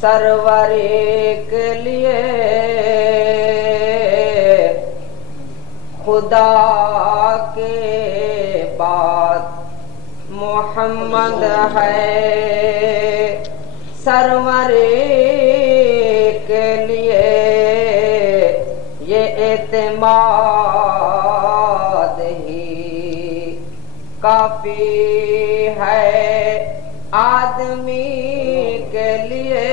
سرور کے لیے خدا کے بعد محمد ہے، سرور کے لیے یہ اعتماد ہی کافی ہے، آدمی کے لیے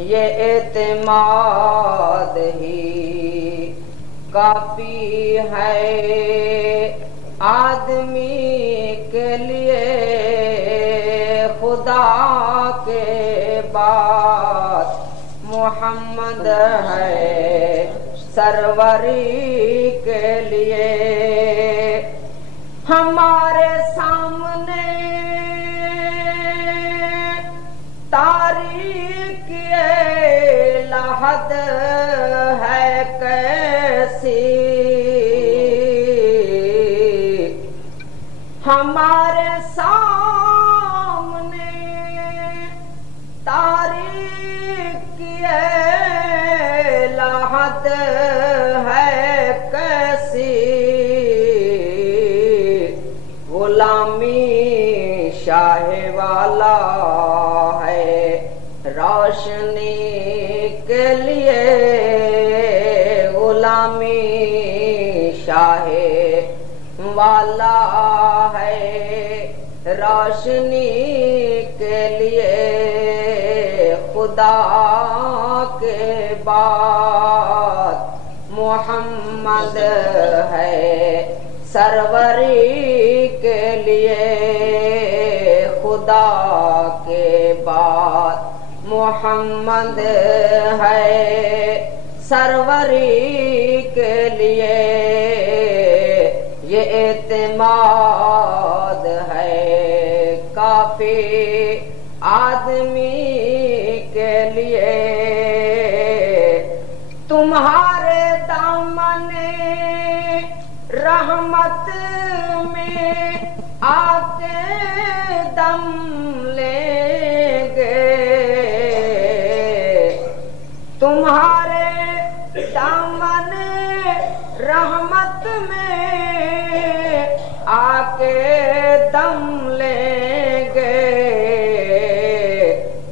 یہ اعتماد ہی کافی ہے، آدمی کے لیے خدا کے بعد محمد ہے، سروری کے لیے ہمارے سامنے تاریخ لحد ہے کیسی، ہمارے سامنے تاریخ لحد ہے کیسی، غلامی شاہ والا ہے روشنی کے لیے، غلامی شاہ والا ہے روشنی کے لیے، خدا کے بعد محمد ہے، سروری کے لیے خدا کے بعد محمد ہے، سروری کے لیے یہ اعتماد ہے کافی، آدمی کے لیے تمہارے دامن رحمت میں آ کے دم لیں گے، تمہارے دامن رحمت میں آ کے دم لیں گے،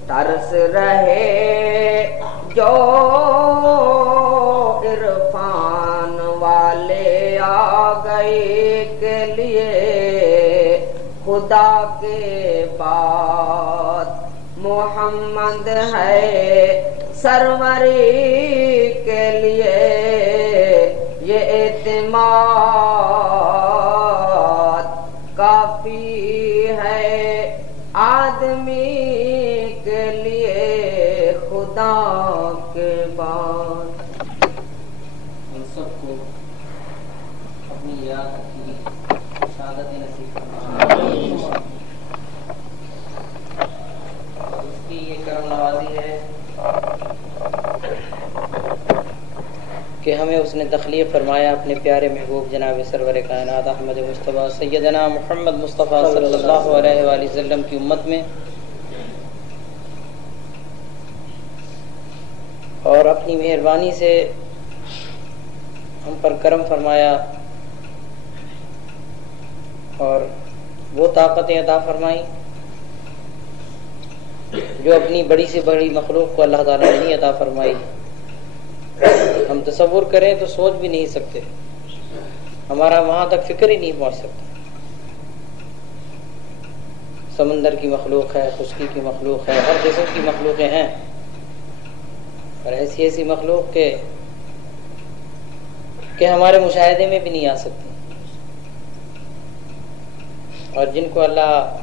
ترس رہے جو عرفان والے آ گئے کے لیے، خدا کے بعد محمد ہے، سروری کے لیے یہ اعتماد کافی ہے، آدمی کے لیے خدا کے بعد۔ ہم سب کو اپنی یاد کی شہادت نصیب فرمائے، اس کی یہ کرم نوازی ہے کہ ہمیں اس نے تخلیق فرمایا اپنے پیارے محبوب جناب سرور کائنات احمد مصطفیٰ سیدنا محمد مصطفیٰ صلی اللہ علیہ وآلہ وسلم کی امت میں، اور اپنی مہربانی سے ہم پر کرم فرمایا اور وہ طاقتیں عطا فرمائیں جو اپنی بڑی سے بڑی مخلوق کو اللہ تعالیٰ نے نہیں عطا فرمائی، ہم تصور کریں تو سوچ بھی نہیں سکتے، ہمارا وہاں تک فکر ہی نہیں پہنچ سکتا۔ سمندر کی مخلوق ہے، خشکی کی مخلوق ہے، ہر قسم کی مخلوقیں ہیں، اور ایسی ایسی مخلوق کہ ہمارے مشاہدے میں بھی نہیں آ سکتی، اور جن کو اللہ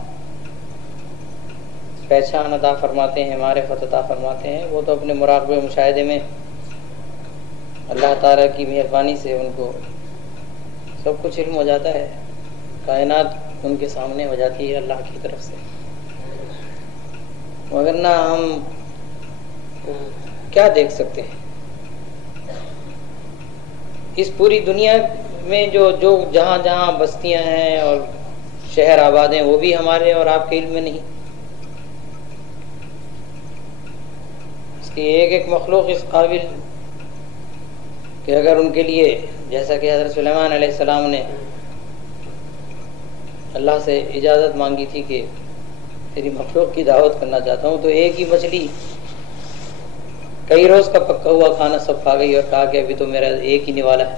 پہچان عطا فرماتے ہیں، معرفت عطا فرماتے ہیں، وہ تو اپنے مراقبے مشاہدے میں اللہ تعالیٰ کی مہربانی سے ان کو سب کچھ علم ہو جاتا ہے، کائنات ان کے سامنے ہو جاتی ہے اللہ کی طرف سے، مگر نہ ہم کیا دیکھ سکتے ہیں اس پوری دنیا میں جو جہاں جہاں بستیاں ہیں اور شہر آباد ہیں، وہ بھی ہمارے اور آپ کے علم میں نہیں، کہ ایک ایک مخلوق اس قابل کہ اگر ان کے لیے جیسا کہ حضرت سلیمان علیہ السلام نے اللہ سے اجازت مانگی تھی کہ تیری مخلوق کی دعوت کرنا چاہتا ہوں، تو ایک ہی مچھلی کئی روز کا پکا ہوا کھانا سب کھا گئی اور کہا کہ ابھی تو میرا ایک ہی نوالا ہے۔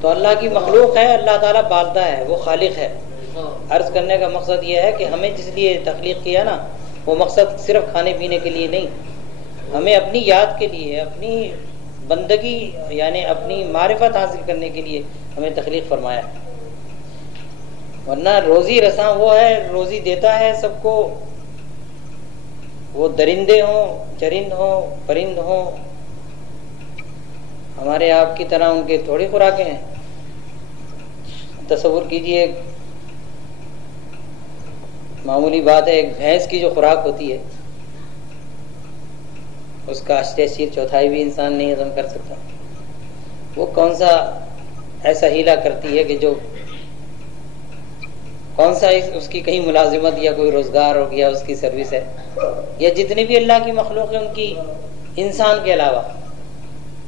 تو اللہ کی مخلوق ہے، اللہ تعالیٰ پالتا ہے، وہ خالق ہے۔ عرض کرنے کا مقصد یہ ہے کہ ہمیں جس لیے تخلیق کیا نا، وہ مقصد صرف کھانے پینے کے لیے نہیں، ہمیں اپنی یاد کے لیے، اپنی بندگی یعنی اپنی معرفت حاصل کرنے کے لیے ہمیں تخلیق فرمایا ہے۔ ورنہ روزی رساں وہ ہے، روزی دیتا ہے سب کو، وہ درندے ہوں، چرند ہوں، پرند ہوں، ہمارے آپ کی طرح ان کے تھوڑی خوراکیں ہیں۔ تصور کیجئے، معمولی بات ہے، ایک بھینس کی جو خوراک ہوتی ہے اس کا اشرے شیر چوتھائی بھی انسان نہیں ہضم کر سکتا، وہ کون سا ایسا ہیلا کرتی ہے کہ جو کون سا اس کی کہیں ملازمت یا کوئی روزگار ہو گیا، اس کی سروس ہے، یا جتنی بھی اللہ کی مخلوق ہے ان کی انسان کے علاوہ۔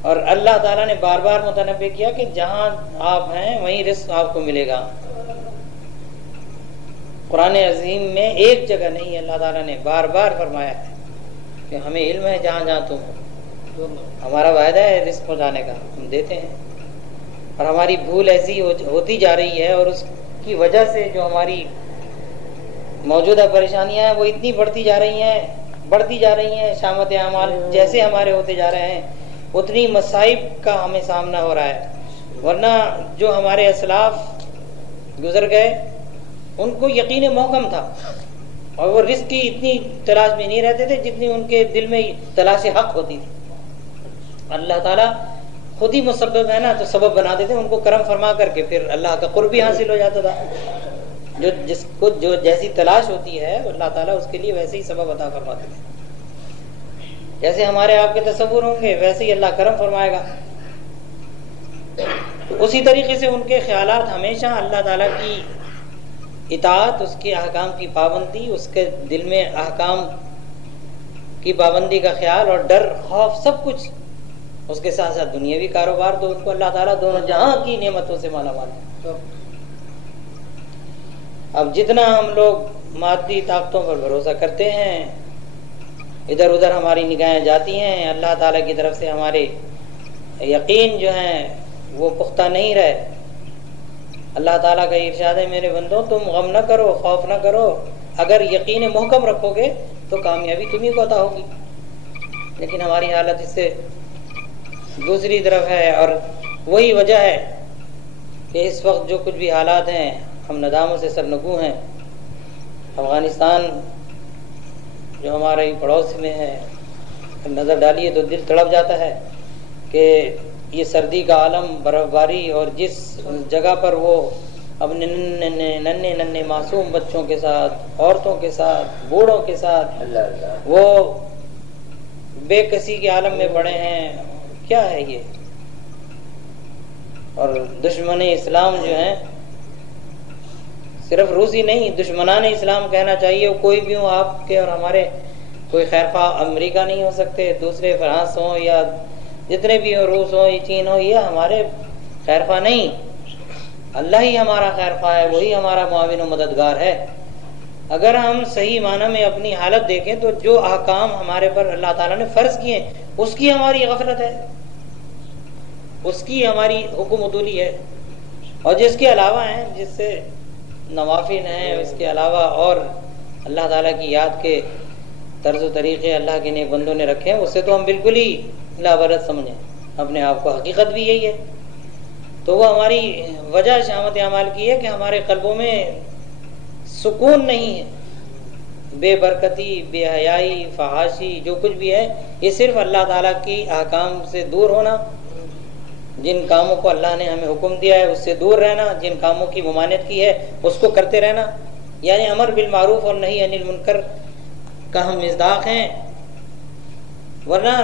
اور اللہ تعالیٰ نے بار بار متنبہ کیا کہ جہاں آپ ہیں وہیں رزق آپ کو ملے گا۔ قرآن عظیم میں ایک جگہ نہیں، اللہ تعالیٰ نے بار بار فرمایا ہے کہ ہمیں علم ہے جہاں جہاں تم ہو، ہمارا وعدہ ہے رزق پہنچانے کا، ہم دیتے ہیں۔ اور ہماری بھول ایسی ہوتی جا رہی ہے، اور اس کی وجہ سے جو ہماری موجودہ پریشانیاں ہیں وہ اتنی بڑھتی جا رہی ہیں، شامت اعمال جیسے ہمارے ہوتے جا رہے ہیں اتنی مصائب کا ہمیں سامنا ہو رہا ہے۔ ورنہ جو ہمارے اسلاف گزر گئے ان کو یقین محکم تھا، اور وہ رزق کی اتنی تلاش میں نہیں رہتے تھے جتنی ان کے دل میں تلاش حق ہوتی تھی۔ اللہ تعالیٰ خود ہی مسبب ہے نا، تو سبب بناتے تھے ان کو کرم فرما کر کے، پھر اللہ کا قرب بھی حاصل ہو جاتا تھا۔ جس کو جو جیسی تلاش ہوتی ہے اللہ تعالیٰ اس کے لیے ویسے ہی سبب عطا فرماتے تھے۔ جیسے ہمارے آپ کے تصور ہوں گے ویسے ہی اللہ کرم فرمائے گا۔ تو اسی طریقے سے ان کے خیالات ہمیشہ اللہ تعالیٰ کی اطاعت، اس کے احکام کی پابندی، اس کے دل میں احکام کی پابندی کا خیال اور ڈر خوف سب کچھ، اس کے ساتھ ساتھ دنیاوی کاروبار، تو ان کو اللہ تعالیٰ دونوں جہاں کی نعمتوں سے مالا مال ہے۔ اب جتنا ہم لوگ مادی طاقتوں پر بھروسہ کرتے ہیں، ادھر ادھر ہماری نگاہیں جاتی ہیں، اللہ تعالیٰ کی طرف سے ہمارے یقین جو ہیں وہ پختہ نہیں رہے۔ اللہ تعالیٰ کا ارشاد ہے، میرے بندوں تم غم نہ کرو، خوف نہ کرو، اگر یقین محکم رکھو گے تو کامیابی تمہیں کو عطا ہوگی۔ لیکن ہماری حالت اس سے دوسری طرف ہے، اور وہی وجہ ہے کہ اس وقت جو کچھ بھی حالات ہیں ہم نداموں سے سرنگوں ہیں۔ افغانستان جو ہمارے پڑوس میں ہے، نظر ڈالیے تو دل تڑپ جاتا ہے کہ یہ سردی کا عالم، برف باری، اور جس جگہ پر وہ اپنے ننھے معصوم بچوں کے ساتھ، عورتوں کے ساتھ، بوڑھوں کے ساتھ وہ بے کسی کے عالم میں پڑے ہیں، کیا ہے یہ؟ اور دشمن اسلام جو ہیں، صرف روسی نہیں، دشمنان اسلام کہنا چاہیے، وہ کوئی بھی ہوں، آپ کے اور ہمارے کوئی خیر خواہ امریکہ نہیں ہو سکتے، دوسرے فرانس ہوں یا جتنے بھی ہوں، روس ہوں یا چین ہو، یہ ہمارے خیر خواہ نہیں، اللہ ہی ہمارا خیر خواہ ہے، وہی ہمارا معاون و مددگار ہے۔ اگر ہم صحیح معنی میں اپنی حالت دیکھیں تو جو احکام ہمارے پر اللہ تعالیٰ نے فرض کیے اس کی ہماری غفلت ہے، اس کی ہماری حکم عدولی ہے، اور جس کے علاوہ ہیں، جس سے نوافل ہیں، اس کے علاوہ اور اللہ تعالیٰ کی یاد کے طرز و طریقے اللہ کے نیک بندوں نے رکھے ہیں، اس سے تو ہم بالکل ہی لابرد سمجھیں اپنے آپ کو۔ حقیقت بھی یہی ہے، تو وہ ہماری وجہ شامت اعمال کی ہے کہ ہمارے قلبوں میں سکون نہیں ہے، بے برکتی، بے حیائی، فحاشی، جو کچھ بھی ہے یہ صرف اللہ تعالیٰ کی احکام سے دور ہونا، جن کاموں کو اللہ نے ہمیں حکم دیا ہے اس سے دور رہنا، جن کاموں کی ممانعت کی ہے اس کو کرتے رہنا، یعنی امر بالمعروف اور نہی عن المنکر کا ہم مصداق ہیں۔ ورنہ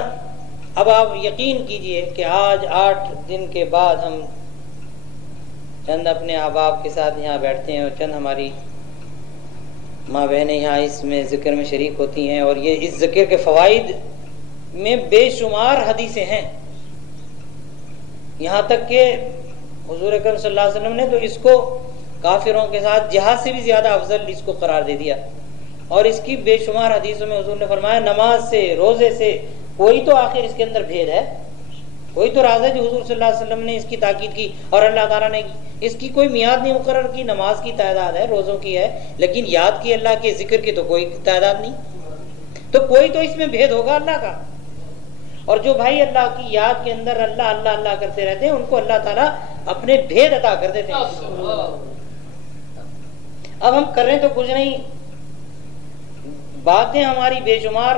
اب آپ یقین کیجئے کہ آج 8 دن کے بعد ہم چند اپنے احباب کے ساتھ یہاں بیٹھتے ہیں، اور چند ہماری ماں بہنیں یہاں اس میں ذکر میں شریک ہوتی ہیں، اور یہ اس ذکر کے فوائد میں بے شمار حدیثیں ہیں، یہاں تک کہ حضور اکرم صلی اللہ علیہ وسلم نے تو اس کو کافروں کے ساتھ جہاد سے بھی زیادہ افضل اس کو قرار دے دیا، اور اس کی بے شمار حدیثوں میں حضور نے فرمایا نماز سے، روزے سے کوئی تو آخر اس کے اندر بھید ہے، کوئی تو راز ہے جو حضور صلی اللہ علیہ وسلم نے اس کی تاکید کی اور اللہ تعالیٰ نے اس کی کوئی میعاد نہیں مقرر کی۔ نماز کی تعداد ہے، روزوں کی ہے، لیکن یاد کی اللہ کے ذکر کی تو کوئی تعداد نہیں، تو کوئی تو اس میں بھید ہوگا اللہ کا۔ اور جو بھائی اللہ کی یاد کے اندر اللہ اللہ اللہ کرتے رہتے ہیں ان کو اللہ تعالیٰ اپنے بھید عطا کر دیتے ہیں۔ اب ہم کر رہے تو کچھ نہیں، باتیں ہماری بے شمار،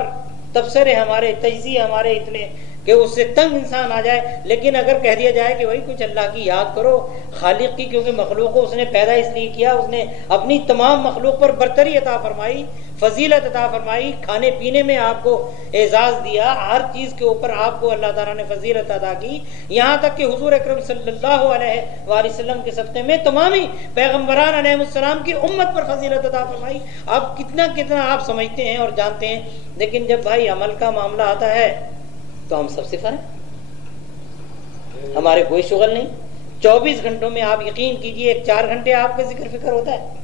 تبصرے ہمارے، تجزیے ہمارے اتنے کہ اس سے تنگ انسان آ جائے، لیکن اگر کہہ دیا جائے کہ بھائی کچھ اللہ کی یاد کرو، خالق کی، کیونکہ مخلوق کو اس نے پیدا اس لیے کیا، اس نے اپنی تمام مخلوق پر برتری عطا فرمائی، فضیلت عطا فرمائی، کھانے پینے میں آپ کو اعزاز دیا، ہر چیز کے اوپر آپ کو اللہ تعالیٰ نے فضیلت عطا کی، یہاں تک کہ حضور اکرم صلی اللہ علیہ وآلہ وسلم کے صدقے میں تمام ہی پیغمبران علیہ السلام کی امت پر فضیلت عطا فرمائی۔ اب کتنا کتنا آپ سمجھتے ہیں اور جانتے ہیں، لیکن جب بھائی عمل کا معاملہ آتا ہے تو ہم سب صفر ہیں، ہمارے کوئی شغل نہیں۔ 24 گھنٹوں میں آپ یقین کیجئے 4 گھنٹے آپ کا ذکر فکر ہوتا ہے،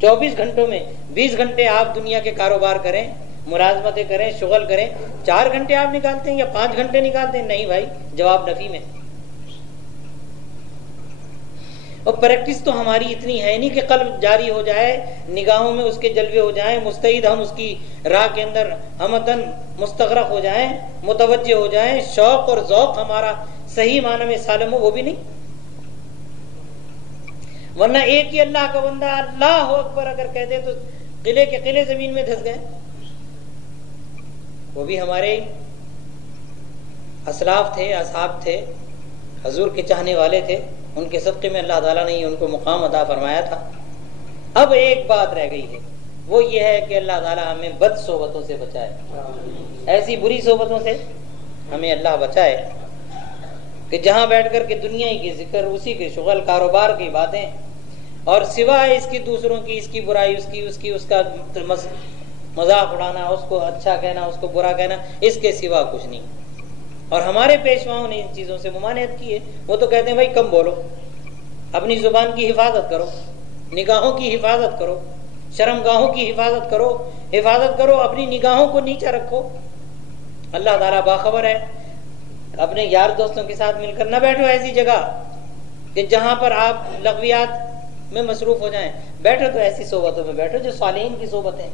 24 گھنٹوں میں 20 گھنٹے آپ دنیا کے کاروبار کریں، ملازمتیں کریں، شغل کریں، 4 گھنٹے آپ نکالتے ہیں یا 5 گھنٹے نکالتے ہیں؟ نہیں بھائی، جواب نفی میں۔ اور پریکٹس تو ہماری اتنی ہے نہیں کہ قلب جاری ہو جائے، نگاہوں میں اس کے جلوے ہو جائیں، مستعد ہم اس کی راہ کے اندر ہمدن مستغرق ہو جائیں، متوجہ ہو جائیں، شوق اور ذوق ہمارا صحیح معنی میں سالم ہو، وہ بھی نہیں۔ ورنہ ایک ہی اللہ کا بندہ اللہ اکبر اگر کہہ دے تو قلعے کے قلعے زمین میں دھس گئے، وہ بھی ہمارے اسلاف تھے، اصحاب تھے، حضور کے چاہنے والے تھے، ان کے صدقے میں اللہ تعالیٰ نے ان کو مقام عطا فرمایا تھا۔ اب ایک بات رہ گئی ہے، وہ یہ ہے کہ اللہ تعالیٰ ہمیں بد صحبتوں سے بچائے، ایسی بری صحبتوں سے ہمیں اللہ بچائے کہ جہاں بیٹھ کر کے دنیا کی ذکر، اسی کے شغل، کاروبار کی باتیں، اور سوائے اس کی دوسروں کی، اس کی برائی، اس کا مذاق اڑانا، اس کو اچھا کہنا، اس کو برا کہنا، اس کے سوا کچھ نہیں۔ اور ہمارے پیشواؤں نے ان چیزوں سے ممانعت کی ہے، وہ تو کہتے ہیں بھائی کم بولو، اپنی زبان کی حفاظت کرو، نگاہوں کی حفاظت کرو، شرمگاہوں کی حفاظت کرو، اپنی نگاہوں کو نیچا رکھو۔ اللہ تعالیٰ باخبر ہے، اپنے یار دوستوں کے ساتھ مل کر نہ بیٹھو ایسی جگہ کہ جہاں پر آپ لغویات میں مصروف ہو جائیں، بیٹھو تو ایسی صحبتوں میں بیٹھو جو صالحین کی صحبتیں۔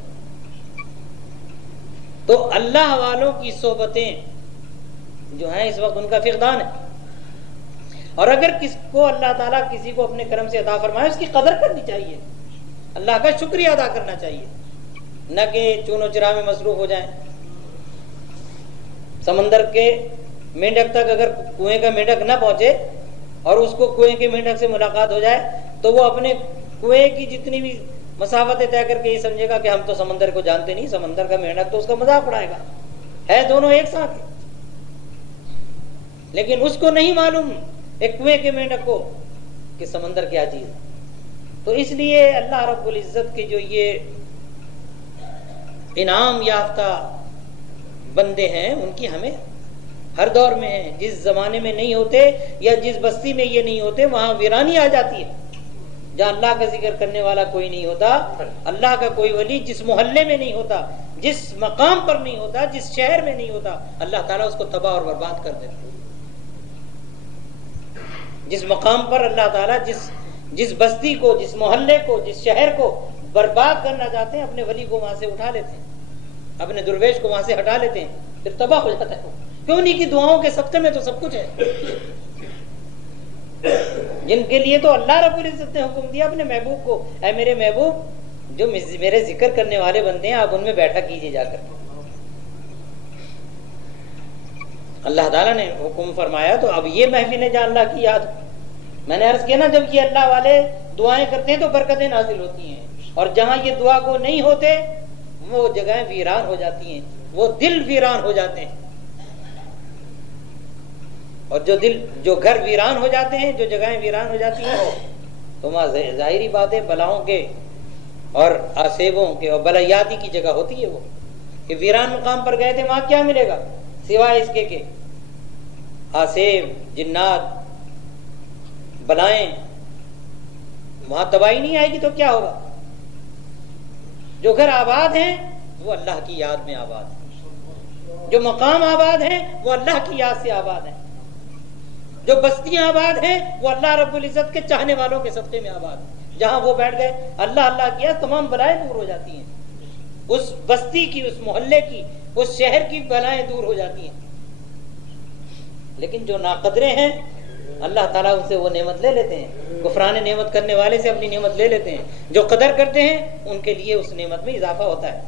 تو اللہ والوں کی صحبتیں جو ہیں اس وقت ان کا فقدان ہے، اور اگر کس کو اللہ تعالیٰ کسی کو اپنے کرم سے عطا فرمائے اس کی قدر کرنی چاہیے، اللہ کا شکریہ ادا کرنا چاہیے، نہ کہ چون و چرا میں مصروف ہو جائیں۔ سمندر کے مینڈک تک اگر کنویں کا مینڈک نہ پہنچے اور اس کو کنویں کے مینڈک سے ملاقات ہو جائے تو وہ اپنے کنویں کی جتنی بھی مسافتیں طے کر کے یہ سمجھے گا کہ ہم تو سمندر کو جانتے نہیں، سمندر کا مینڈک تو اس کا مذاق اڑائے گا، ہے دونوں ایک ساتھ ہیں۔ لیکن اس کو نہیں معلوم ایک کنویں کے مینڈک کو کہ سمندر کیا چیز ہے۔ تو اس لیے اللہ رب العزت کے جو یہ انعام یافتہ بندے ہیں ان کی ہمیں ہر دور میں ہیں۔ جس زمانے میں نہیں ہوتے یا جس بستی میں یہ نہیں ہوتے وہاں ویرانی آ جاتی ہے، جہاں اللہ کا ذکر کرنے والا کوئی نہیں ہوتا، اللہ کا کوئی ولی جس محلے میں نہیں ہوتا، جس مقام پر نہیں ہوتا، جس شہر میں نہیں ہوتا، اللہ تعالیٰ اس کو تباہ اور برباد کر دیتا ہے۔ جس مقام پر اللہ تعالیٰ جس بستی کو، جس محلے کو، جس شہر کو برباد کرنا چاہتے ہیں، اپنے ولی کو وہاں سے اٹھا لیتے ہیں، اپنے درویش کو وہاں سے ہٹا لیتے ہیں، پھر تباہ ہو جاتا ہے۔ کیوں نہیں کہ دعاؤں کے صدقے میں تو سب کچھ ہے، جن کے لیے تو اللہ رب العزت نے حکم دیا اپنے محبوب کو، اے میرے محبوب جو میرے ذکر کرنے والے بندے ہیں آپ ان میں بیٹھا کیجیے جا کر۔ اللہ تعالیٰ نے حکم فرمایا تو اب یہ محفل ہے جہاں اللہ کی یاد۔ میں نے عرض کیا نا، جب یہ اللہ والے دعائیں کرتے ہیں تو برکتیں نازل ہوتی ہیں، اور جہاں یہ دعا کو نہیں ہوتے وہ جگہیں ویران ہو جاتی ہیں، وہ دل ویران ہو جاتے ہیں، اور جو گھر ویران ہو جاتے ہیں، جو جگہیں ویران ہو جاتی ہیں تو وہاں ظاہری بات ہے بلاؤں کے اور آسیبوں کے اور بلیاتی کی جگہ ہوتی ہے وہ، کہ ویران مقام پر گئے تھے، وہاں کیا ملے گا سوائے اس کے کہ آسیب، جنات، بلائیں، وہاں تباہی نہیں آئے گی تو کیا ہوگا؟ جو گھر آباد ہیں وہ اللہ کی یاد میں آباد ہیں، جو مقام آباد ہیں وہ اللہ کی یاد سے آباد ہیں، جو بستیاں آباد ہیں وہ اللہ رب العزت کے چاہنے والوں کے صدقے میں آباد ہیں۔ جہاں وہ بیٹھ گئے، اللہ اللہ کیا، تمام بلائیں دور ہو جاتی ہیں، اس بستی کی، اس محلے کی، اس شہر کی بلائیں دور ہو جاتی ہیں۔ لیکن جو ناقدرے ہیں اللہ تعالیٰ ان سے وہ نعمت لے لیتے ہیں، کفران نعمت کرنے والے سے اپنی نعمت لے لیتے ہیں۔ جو قدر کرتے ہیں ان کے لیے اس نعمت میں اضافہ ہوتا ہے،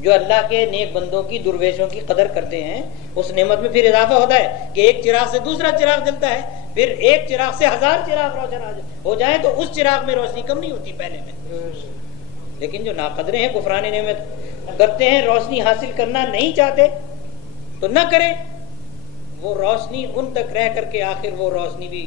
جو اللہ کے نیک بندوں کی، درویشوں کی قدر کرتے ہیں اس نعمت میں پھر اضافہ ہوتا ہے کہ ایک چراغ سے دوسرا چراغ جلتا ہے، پھر ایک چراغ سے 1000 چراغ روشن ہو جائیں تو اس چراغ میں روشنی کم نہیں ہوتی پہلے میں۔ لیکن جو ناقدرے ہیں، کفران نعمت کرتے ہیں، روشنی حاصل کرنا نہیں چاہتے تو نہ کریں، وہ روشنی ان تک رہ کر کے آخر وہ روشنی بھی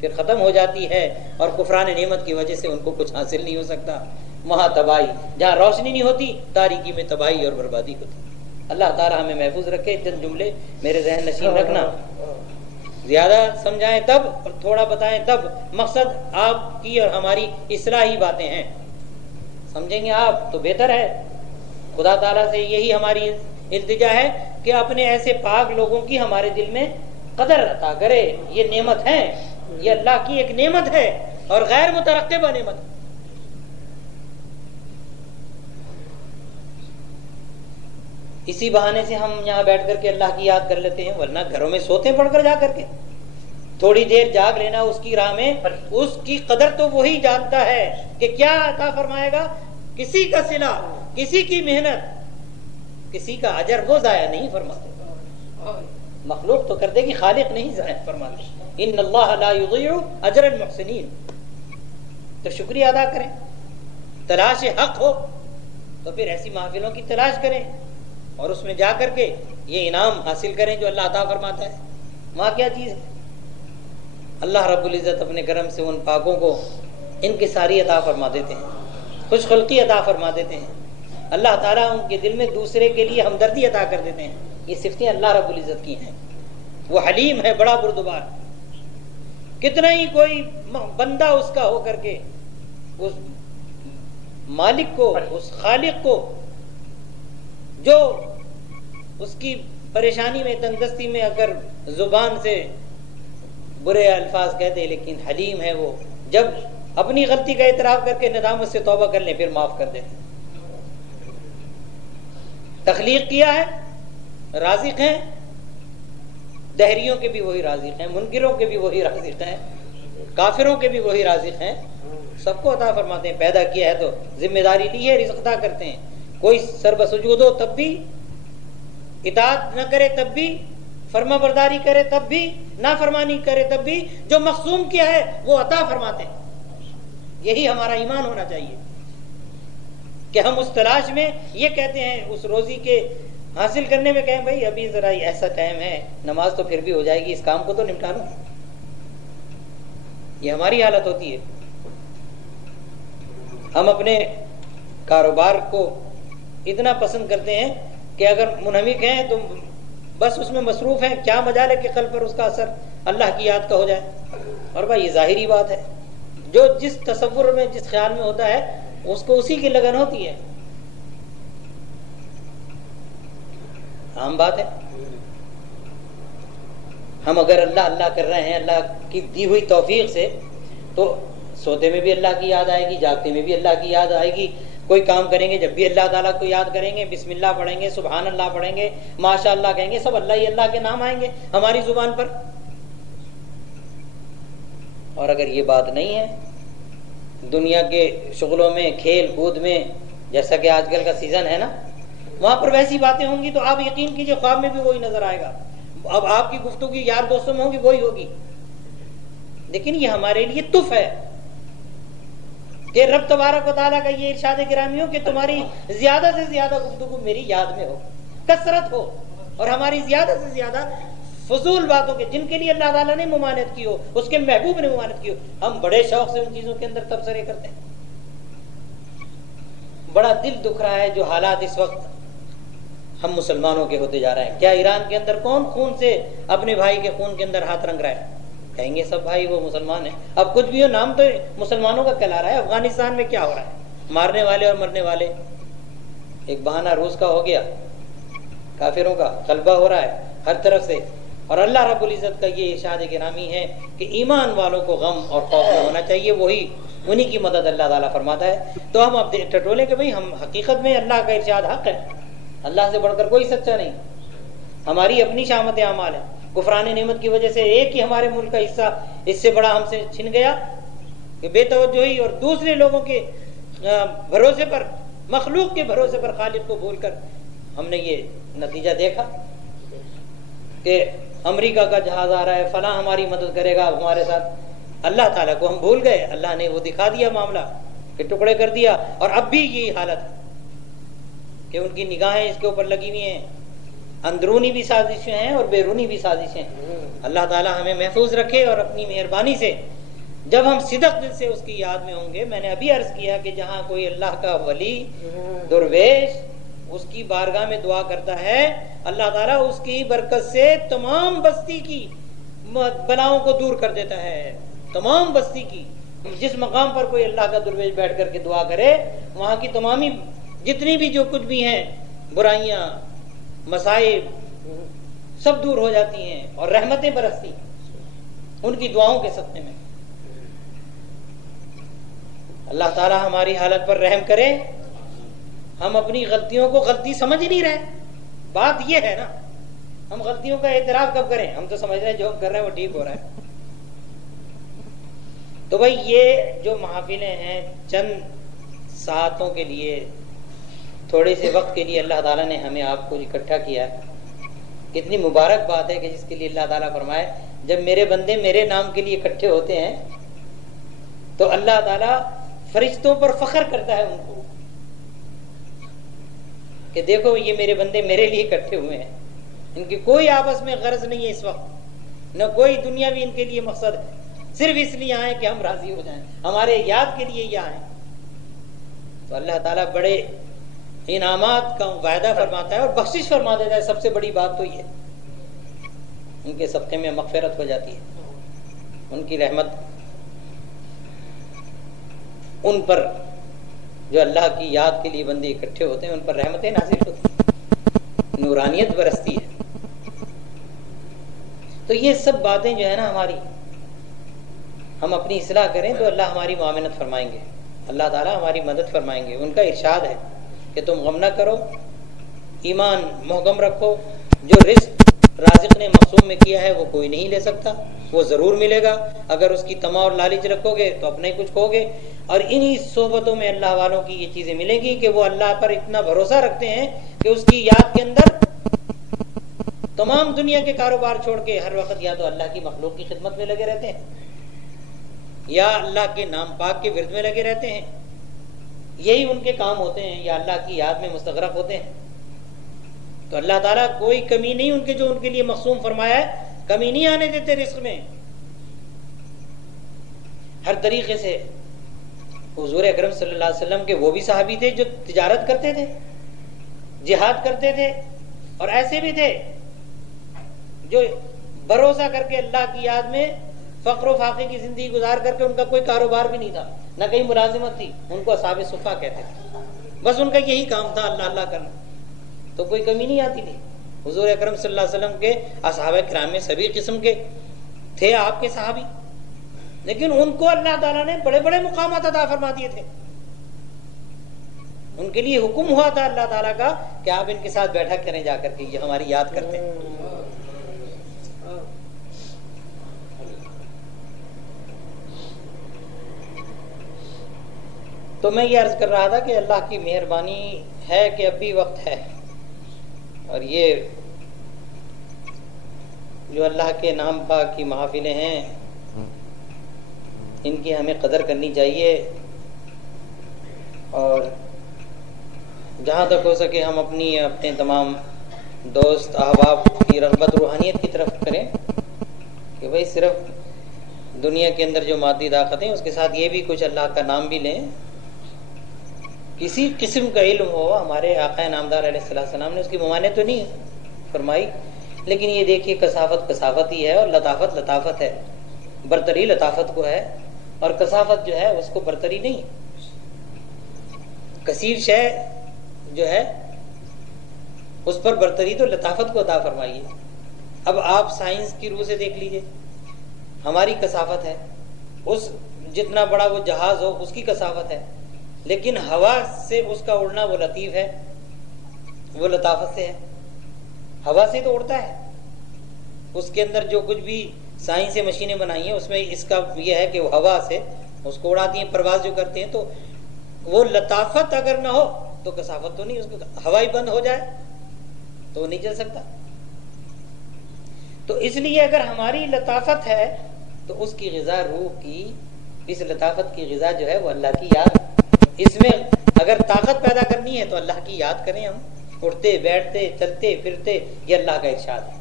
پھر ختم ہو جاتی ہے، اور کفران نعمت کی وجہ سے ان کو کچھ حاصل نہیں ہو سکتا۔ وہاں تباہی، جہاں روشنی نہیں ہوتی تاریکی میں تباہی اور بربادی ہوتی۔ اللہ تعالیٰ ہمیں محفوظ رکھے۔ چند جملے میرے ذہن نشین رکھنا، زیادہ سمجھائیں تب اور تھوڑا بتائیں تب، مقصد آپ کی اور ہماری اصلاحی باتیں ہیں، سمجھیں گے آپ تو بہتر ہے۔ خدا تعالیٰ سے یہی ہماری التجا ہے کہ اپنے ایسے پاک لوگوں کی ہمارے دل میں قدر عطا کرے۔ یہ نعمت ہے، یہ اللہ کی ایک نعمت ہے اور غیر مترقبہ نعمت ہے۔ اسی بہانے سے ہم یہاں بیٹھ کر کے اللہ کی یاد کر لیتے ہیں، ورنہ گھروں میں سوتے پڑھ کر جا کر کے تھوڑی دیر جاگ لینا اس کی راہ میں، اس کی قدر تو وہی جانتا ہے کہ کیا عطا فرمائے گا۔ کسی کا صلہ، کسی کی محنت، کسی کا اجر وہ ضائع نہیں فرماتے۔ مخلوق تو کر دے گی، خالق نہیں ضائع فرماتے۔ ان اللہ لا یضیع اجر المحسنین۔ تو شکریہ ادا کریں، تلاش حق ہو تو پھر ایسی محفلوں کی تلاش کریں اور اس میں جا کر کے یہ انعام حاصل کریں جو اللہ عطا فرماتا ہے۔ وہاں کیا چیز ہے؟ اللہ رب العزت اپنے کرم سے ان پاکوں کو انکساری عطا فرما دیتے ہیں، خوش خلقی عطا فرما دیتے ہیں۔ اللہ تعالیٰ ان کے دل میں دوسرے کے لیے ہمدردی عطا کر دیتے ہیں۔ یہ صفتیں اللہ رب العزت کی ہیں۔ وہ حلیم ہے، بڑا بردبار۔ کتنا ہی کوئی بندہ اس کا ہو کر کے اس مالک کو، اس خالق کو جو اس کی پریشانی میں، تنگدستی میں اگر زبان سے برے الفاظ کہتے، لیکن حلیم ہے وہ، جب اپنی غلطی کا اعتراف کر کے ندامت سے توبہ کر لیں پھر معاف کر دیتے۔ تخلیق کیا ہے، رازق ہیں، دہریوں کے بھی وہی رازق ہیں، منکروں کے بھی وہی رازق ہیں، کافروں کے بھی وہی رازق ہیں، سب کو عطا فرماتے ہیں۔ پیدا کیا ہے تو ذمہ داری لی ہے، رزق عطا کرتے ہیں۔ کوئی سربسجود ہو تب بھی، اطاعت نہ کرے تب بھی، فرما برداری کرے تب بھی، نافرمانی کرے تب بھی، جو مقسوم کیا ہے وہ عطا فرماتے ہیں۔ یہی ہمارا ایمان ہونا چاہیے کہ ہم اس تلاش میں یہ کہتے ہیں، اس روزی کے حاصل کرنے میں کہیں بھائی ابھی ذرا ایسا ٹائم ہے، نماز تو پھر بھی ہو جائے گی، اس کام کو تو نمٹا لوں۔ یہ ہماری حالت ہوتی ہے۔ ہم اپنے کاروبار کو اتنا پسند کرتے ہیں کہ اگر منہمک ہیں تو بس اس میں مصروف ہیں، کیا مجال ہے کہ قلب پر اس کا اثر اللہ کی یاد کا ہو جائے۔ اور بھائی یہ ظاہری بات ہے، جو جس تصور میں، جس خیال میں ہوتا ہے اس کو اسی کی لگن ہوتی ہے، عام بات ہے۔ ہم اگر اللہ اللہ کر رہے ہیں اللہ کی دی ہوئی توفیق سے، تو سوتے میں بھی اللہ کی یاد آئے گی، جاگتے میں بھی اللہ کی یاد آئے گی۔ کوئی کام کریں گے جب بھی اللہ تعالیٰ کو یاد کریں گے، بسم اللہ پڑھیں گے، سبحان اللہ پڑھیں گے، ماشاء اللہ کہیں گے، سب اللہ ہی اللہ کے نام آئیں گے ہماری زبان پر۔ اور اگر یہ بات نہیں ہے، دنیا کے شغلوں میں، کھیل کود میں، جیسا کہ آج کل کا سیزن ہے نا، وہاں پر ویسی باتیں ہوں گی تو آپ یقین کیجئے خواب میں بھی وہی نظر آئے گا۔ اب آپ کی گفتگو یار دوستوں میں ہوگی وہی ہوگی، لیکن یہ ہمارے لیے تف ہے کہ رب تبارک و تعالیٰ کا یہ ارشاد گرامی ہو کہ تمہاری زیادہ سے زیادہ گفتگو میری یاد میں ہو، کثرت ہو، اور ہماری زیادہ سے زیادہ فضول باتوں کے، جن کے لیے اللہ تعالیٰ نے ممانعت کی ہو، اس کے محبوب نے ممانعت کی ہو، ہم بڑے شوق سے ان چیزوں کے اندر تبصرے کرتے ہیں۔ بڑا دل دکھ رہا ہے جو حالات اس وقت ہم مسلمانوں کے ہوتے جا رہے ہیں. کیا ایران کے اندر کون خون سے اپنے بھائی کے خون کے اندر ہاتھ رنگ رہا ہے؟ کہیں گے سب بھائی وہ مسلمان ہیں. اب کچھ بھی ہو نام تو مسلمانوں کا کہلا رہا ہے. افغانستان میں کیا ہو رہا ہے؟ مارنے والے اور مرنے والے. ایک بہانہ روس کا ہو گیا، کافروں کا غلبہ ہو رہا ہے ہر طرف سے. اور اللہ رب العزت کا یہ ارشاد گرامی ہے کہ ایمان والوں کو غم اور خوف نہ ہونا چاہیے، وہی انہی کی مدد اللہ تعالیٰ فرماتا ہے. تو ہم اب ٹٹولے کہ بھئی ہم حقیقت میں اللہ کا ارشاد حق ہے، اللہ سے بڑھ کر کوئی سچا نہیں. ہماری اپنی شامت اعمال ہے. کفران نعمت کی وجہ سے ایک ہی ہمارے ملک کا حصہ اس سے بڑا ہم سے چھن گیا کہ بے توجہی اور دوسرے لوگوں کے بھروسے پر، مخلوق کے بھروسے پر خالق کو بھول کر ہم نے یہ نتیجہ دیکھا کہ امریکہ کا جہاز آ رہا ہے، فلاں ہماری مدد کرے گا ہمارے ساتھ. اللہ تعالیٰ کو ہم بھول گئے. اللہ نے وہ دکھا دیا معاملہ کہ ٹکڑے کر دیا. اور اب بھی یہی حالت ہے کہ ان کی نگاہیں اس کے اوپر لگی ہوئی ہیں. اندرونی بھی سازشیں ہیں اور بیرونی بھی سازشیں. اللہ تعالیٰ ہمیں محفوظ رکھے اور اپنی مہربانی سے جب ہم صدق دل سے اس کی یاد میں ہوں گے. میں نے ابھی عرض کیا کہ جہاں کوئی اللہ کا ولی درویش اس کی بارگاہ میں دعا کرتا ہے، اللہ تعالیٰ اس کی برکت سے تمام بستی کی بلاؤں کو دور کر دیتا ہے. تمام بستی کی، جس مقام پر کوئی اللہ کا درویش بیٹھ کر کے دعا کرے، وہاں کی تمامی جتنی بھی جو کچھ بھی ہیں برائیاں، مصائب، سب دور ہو جاتی ہیں اور رحمتیں برستی ان کی دعاؤں کے صدقے میں. اللہ تعالیٰ ہماری حالت پر رحم کرے. ہم اپنی غلطیوں کو غلطی سمجھ نہیں رہے. بات یہ ہے نا، ہم غلطیوں کا اعتراف کب کریں؟ ہم تو سمجھ رہے ہیں جو ہم کر رہے ہیں وہ ٹھیک ہو رہا ہے. تو بھائی یہ جو محافلیں ہیں چند ساعتوں کے لیے، تھوڑے سے وقت کے لیے اللہ تعالیٰ نے ہمیں آپ کو اکٹھا کیا ہے. کتنی مبارک بات ہے کہ جس کے لیے اللہ تعالیٰ فرمائے جب میرے بندے میرے نام کے لیے اکٹھے ہوتے ہیں تو اللہ تعالیٰ فرشتوں پر فخر کرتا ہے ان کو کہ دیکھو یہ میرے بندے میرے لیے اکٹھے ہوئے ہیں. ان کی کوئی آپس میں غرض نہیں ہے اس وقت، نہ کوئی دنیاوی ان کے لیے مقصد ہے. صرف اس لیے آئے کہ ہم راضی ہو جائیں، ہمارے یاد کے لیے یہ آئے. تو اللہ تعالیٰ بڑے انعامات کا وعدہ فرماتا ہے اور بخشش فرما دیتا ہے. سب سے بڑی بات تو یہ ان کے صدقے میں مغفرت ہو جاتی ہے. ان کی رحمت ان پر جو اللہ کی یاد کے لیے بندے اکٹھے ہوتے ہیں ان پر رحمتیں نازل ہوتی ہیں، نورانیت برستی ہے. تو یہ سب باتیں جو ہے نا ہماری، ہم اپنی اصلاح کریں تو اللہ ہماری معاونت فرمائیں گے، اللہ تعالیٰ ہماری مدد فرمائیں گے. ان کا ارشاد ہے کہ تم غم نہ کرو، ایمان محکم رکھو. جو رزق رازق نے مقسوم میں کیا ہے وہ کوئی نہیں لے سکتا، وہ ضرور ملے گا. اگر اس کی طمع اور لالچ رکھو گے تو اپنے کچھ کھو گے. اور انہی صحبتوں میں اللہ والوں کی یہ چیزیں ملیں گی کہ وہ اللہ پر اتنا بھروسہ رکھتے ہیں کہ اس کی یاد کے اندر تمام دنیا کے کاروبار چھوڑ کے ہر وقت یا تو اللہ کی مخلوق کی خدمت میں لگے رہتے ہیں یا اللہ کے نام پاک کے ورد میں لگے رہتے ہیں. یہی ان کے کام ہوتے ہیں، یا اللہ کی یاد میں مستغرق ہوتے ہیں. تو اللہ تعالیٰ کوئی کمی نہیں ان کے جو ان کے لیے مقسوم فرمایا ہے، کمی نہیں آنے دیتے رزق میں. ہر طریقے سے حضور اکرم صلی اللہ علیہ وسلم کے وہ بھی صحابی تھے جو تجارت کرتے تھے، جہاد کرتے تھے، اور ایسے بھی تھے جو بھروسہ کر کے اللہ کی یاد میں فقر و فاقے کی زندگی گزار کر کے ان کا کوئی کاروبار بھی نہیں تھا، نہ کہیں ملازمت تھی. ان کو اصحاب صفا کہتے تھے. بس ان کا یہی کام تھا اللہ اللہ کرنا. تو کوئی کمی نہیں آتی تھی. حضور اکرم صلی اللہ علیہ وسلم کے اصحاب کرام میں سبھی قسم کے تھے آپ کے صحابی، لیکن ان کو اللہ تعالیٰ نے بڑے بڑے مقامات عطا فرما دیے تھے. ان کے لیے حکم ہوا تھا اللہ تعالیٰ کا کہ آپ ان کے ساتھ بیٹھک کریں جا کر کے، یہ ہماری یاد کرتے ہیں. تو میں یہ عرض کر رہا تھا کہ اللہ کی مہربانی ہے کہ اب بھی وقت ہے، اور یہ جو اللہ کے نام پاک کی محافلیں ہیں ان کی ہمیں قدر کرنی چاہیے، اور جہاں تک ہو سکے ہم اپنے تمام دوست احباب کی رغبت روحانیت کی طرف کریں کہ بھئی صرف دنیا کے اندر جو مادی طاقتیں اس کے ساتھ یہ بھی کچھ اللہ کا نام بھی لیں. کسی قسم کا علم ہو، ہمارے آقا نامدار علیہ السلام نے اس کی ممانعت تو نہیں فرمائی، لیکن یہ دیکھیے کثافت کثافت ہی ہے اور لطافت لطافت ہے، برتری لطافت کو ہے اور کثافت جو ہے اس کو برتری نہیں۔ کثیر شے جو ہے اس پر برتری تو لطافت کو عطا فرمائیے۔ اب آپ سائنس کی روح سے دیکھ لیجئے، ہماری کثافت ہے، اس جتنا بڑا وہ جہاز ہو اس کی کثافت ہے، لیکن ہوا سے اس کا اڑنا وہ لطیف ہے، وہ لطافت سے ہے، ہوا سے تو اڑتا ہے۔ اس کے اندر جو کچھ بھی سائنس سے مشینیں بنائی ہیں اس میں اس کا یہ ہے کہ وہ ہوا سے اس کو اڑاتی ہیں، پرواز جو کرتے ہیں، تو وہ لطافت اگر نہ ہو تو کثافت تو نہیں، اس کو ہوائی بند ہو جائے تو وہ نہیں چل سکتا۔ تو اس لیے اگر ہماری لطافت ہے تو اس کی غذا روح کی، اس لطافت کی غذا جو ہے وہ اللہ کی یاد۔ اس میں اگر طاقت پیدا کرنی ہے تو اللہ کی یاد کریں، ہم اٹھتے بیٹھتے چلتے پھرتے، یہ اللہ کا ارشاد ہے،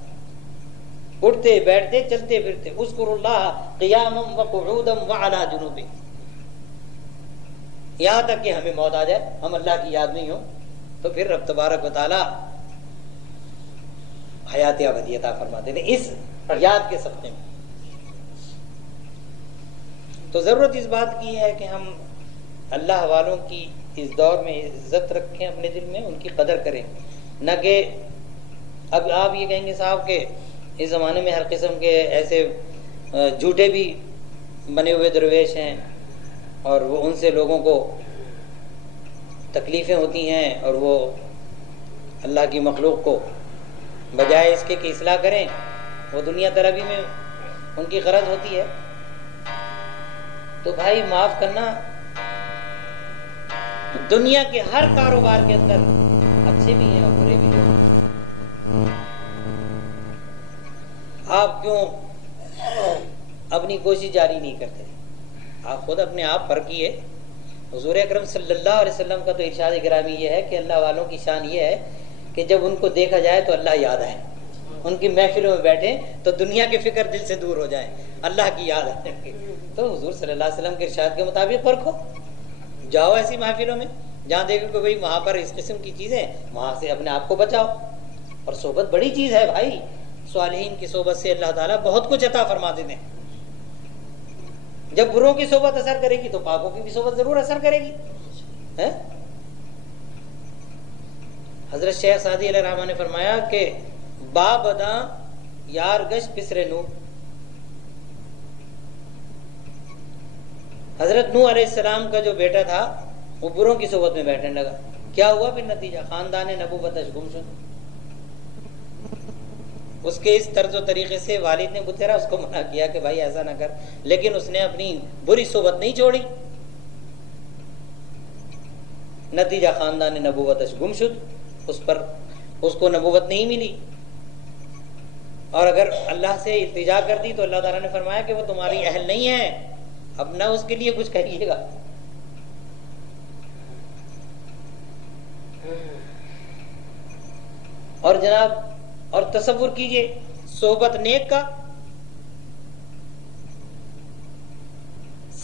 اٹھتے بیٹھتے چلتے پھرتے، اذکروا اللہ قیاما وقعودا وعلی جنوبہم، یہاں تک کہ ہمیں موت آ جائے ہم اللہ کی یاد نہیں ہوں تو پھر رب تبارک و تعالی حیات ابدی عطا فرماتے ہیں اس یاد کے صدقے میں۔ تو ضرورت اس بات کی ہے کہ ہم اللہ والوں کی اس دور میں عزت رکھیں، اپنے دل میں ان کی قدر کریں، نہ کہ اب آپ یہ کہیں گے صاحب کہ اس زمانے میں ہر قسم کے ایسے جھوٹے بھی بنے ہوئے درویش ہیں اور وہ ان سے لوگوں کو تکلیفیں ہوتی ہیں، اور وہ اللہ کی مخلوق کو بجائے اس کے کہ اصلاح کریں وہ دنیا طلبی میں ان کی غرض ہوتی ہے۔ تو بھائی معاف کرنا، دنیا کے ہر کاروبار کے اندر اچھے بھی ہیں اور برے بھی ہیں۔ آپ کیوں اپنی کوشش جاری نہیں کرتے؟ آپ خود اپنے آپ پرکھیے۔ حضور اکرم صلی اللہ علیہ وسلم کا تو ارشاد گرامی یہ ہے کہ اللہ والوں کی شان یہ ہے کہ جب ان کو دیکھا جائے تو اللہ یاد آئے، ان کی محفلوں میں بیٹھیں تو دنیا کی فکر دل سے دور ہو جائے، اللہ کی یاد آئے۔ تو حضور صلی اللہ علیہ وسلم کے ارشاد کے مطابق پرکھو، جاؤ ایسی محفلوں میں جہاں دیکھو کہ بھئی وہاں پر اس قسم کی چیزیں، وہاں سے اپنے آپ کو بچاؤ۔ اور صحبت بڑی چیز ہے بھائی، صالحین کی صحبت سے اللہ تعالیٰ بہت کچھ عطا فرما دیتے ہیں۔ جب بروں کی صحبت اثر کرے گی تو پاکوں کی بھی صحبت ضرور اثر کرے گی۔ حضرت شیخ سعدی علیہ الرحمہ نے فرمایا کہ بابداں یار گش پسر نو، حضرت نوح علیہ السلام کا جو بیٹا تھا وہ بروں کی صحبت میں بیٹھنے لگا، کیا ہوا پھر نتیجہ؟ خاندان نبوتش گم شد۔ اس کے اس طرز و طریقے سے والد نے بتیرا اس کو منع کیا کہ بھائی ایسا نہ کر، لیکن اس نے اپنی بری صحبت نہیں چھوڑی، نتیجہ خاندان نبوتش گم شد، اس کو نبوت نہیں ملی۔ اور اگر اللہ سے التجا کر دی تو اللہ تعالیٰ نے فرمایا کہ وہ تمہاری اہل نہیں ہے، اب نہ اس کے لیے کچھ کہیے گا۔ اور جناب اور تصور کیجئے صحبت نیک کا،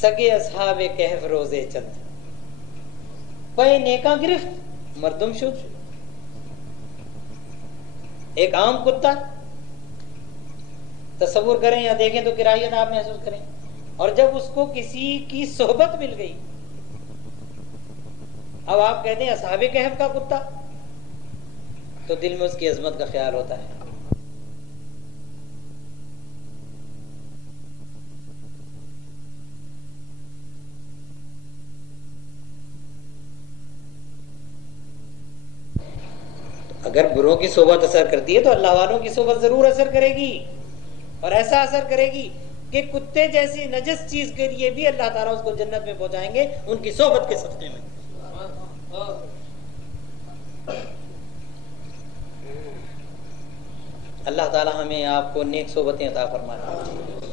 سگے اصحاب کہف روزے چند، پے نیکاں گرفت مردم شد۔ ایک عام کتا، تصور کریں یا دیکھیں تو کرائیت آپ محسوس کریں، اور جب اس کو کسی کی صحبت مل گئی، اب آپ کہتے ہیں اصحاب کہف کا کتا، تو دل میں اس کی عظمت کا خیال ہوتا ہے۔ اگر بروں کی صحبت اثر کرتی ہے تو اللہ والوں کی صحبت ضرور اثر کرے گی، اور ایسا اثر کرے گی کہ کتے جیسی نجس چیز کے لیے بھی اللہ تعالیٰ اس کو جنت میں پہنچائیں گے ان کی صحبت کے صدقے میں۔ اللہ تعالیٰ ہمیں آپ کو نیک صحبتیں عطا فرمائے۔